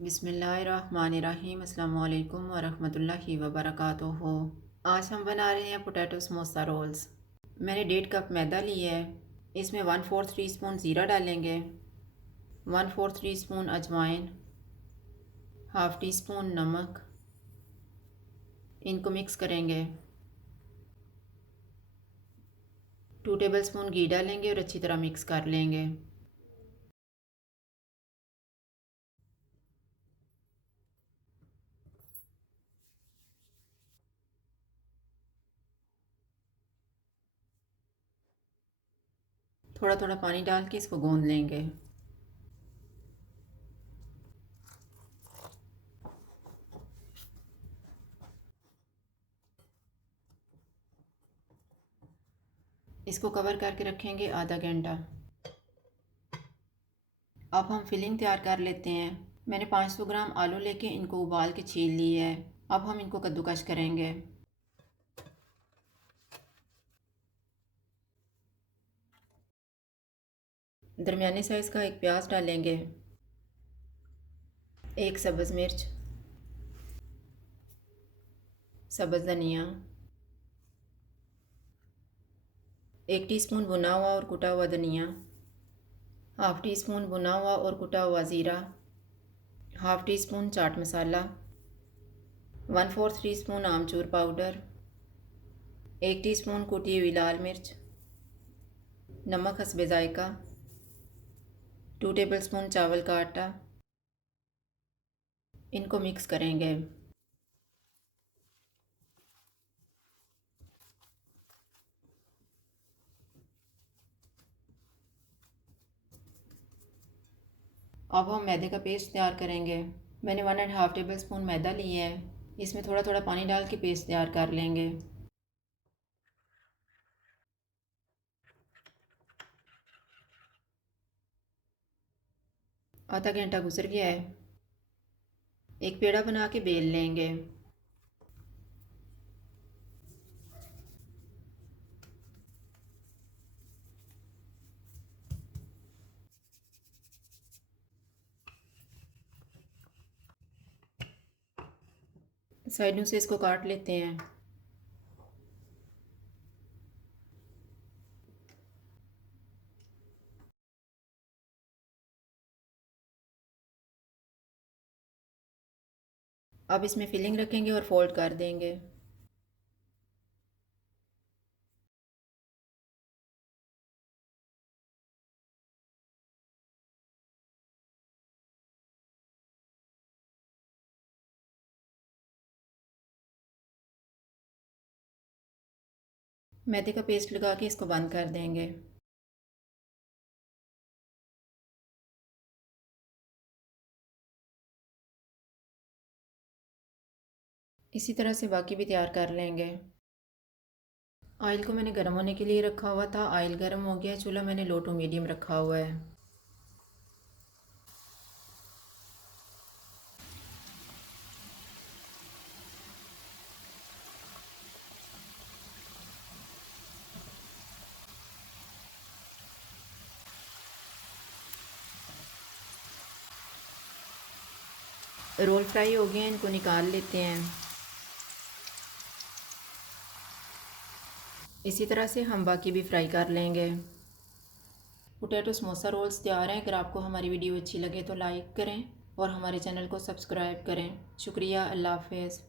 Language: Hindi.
बिस्मिल्लाहिर्रहमानिर्रहीम। अस्सलामु अलैकुम वरहमतुल्लाहि वबरकातुहू। आज हम बना रहे हैं पोटैटो समोसा रोल्स। मैंने 1.5 कप मैदा लिया है। इसमें 1/4 टी स्पून ज़ीरा डालेंगे, 1/4 टी स्पून अजवाइन, हाफ़ टी स्पून नमक। इनको मिक्स करेंगे। 2 टेबल स्पून घी डालेंगे और अच्छी तरह मिक्स कर लेंगे। थोड़ा थोड़ा पानी डाल के इसको गूंद लेंगे। इसको कवर करके रखेंगे आधा घंटा। अब हम फिलिंग तैयार कर लेते हैं। मैंने 500 ग्राम आलू लेके इनको उबाल के छील लिया है। अब हम इनको कद्दूकस करेंगे। दरमियाने साइज़ का एक प्याज डालेंगे, एक सब्ज़ मिर्च, सब्ज़ धनिया, 1 टीस्पून भुना हुआ और कुटा हुआ धनिया, हाफ़ टी स्पून भुना हुआ और कुटा हुआ ज़ीरा, half tea spoon chaat masala, 1/4 tea spoon आमचूर पाउडर, 1 टीस्पून कुटी हुई लाल मिर्च, नमक हस्बे ज़ायका, 2 टेबल स्पून चावल का आटा। इनको मिक्स करेंगे। अब हम मैदे का पेस्ट तैयार करेंगे। मैंने 1.5 टेबल स्पून मैदा लिया है। इसमें थोड़ा थोड़ा पानी डाल के पेस्ट तैयार कर लेंगे। आधा घंटा गुजर गया है। एक पेड़ा बना के बेल लेंगे। साइडों से इसको काट लेते हैं। अब इसमें फिलिंग रखेंगे और फोल्ड कर देंगे। मैदे का पेस्ट लगा के इसको बंद कर देंगे। इसी तरह से बाकी भी तैयार कर लेंगे। ऑयल को मैंने गर्म होने के लिए रखा हुआ था। ऑयल गर्म हो गया। चूल्हा मैंने लो टू मीडियम रखा हुआ है। रोल फ्राई हो गए हैं, इनको निकाल लेते हैं। इसी तरह से हम बाकी भी फ्राई कर लेंगे। पोटैटो समोसा रोल्स तैयार हैं। अगर आपको हमारी वीडियो अच्छी लगे तो लाइक करें और हमारे चैनल को सब्सक्राइब करें। शुक्रिया। अल्लाह हाफ़िज़।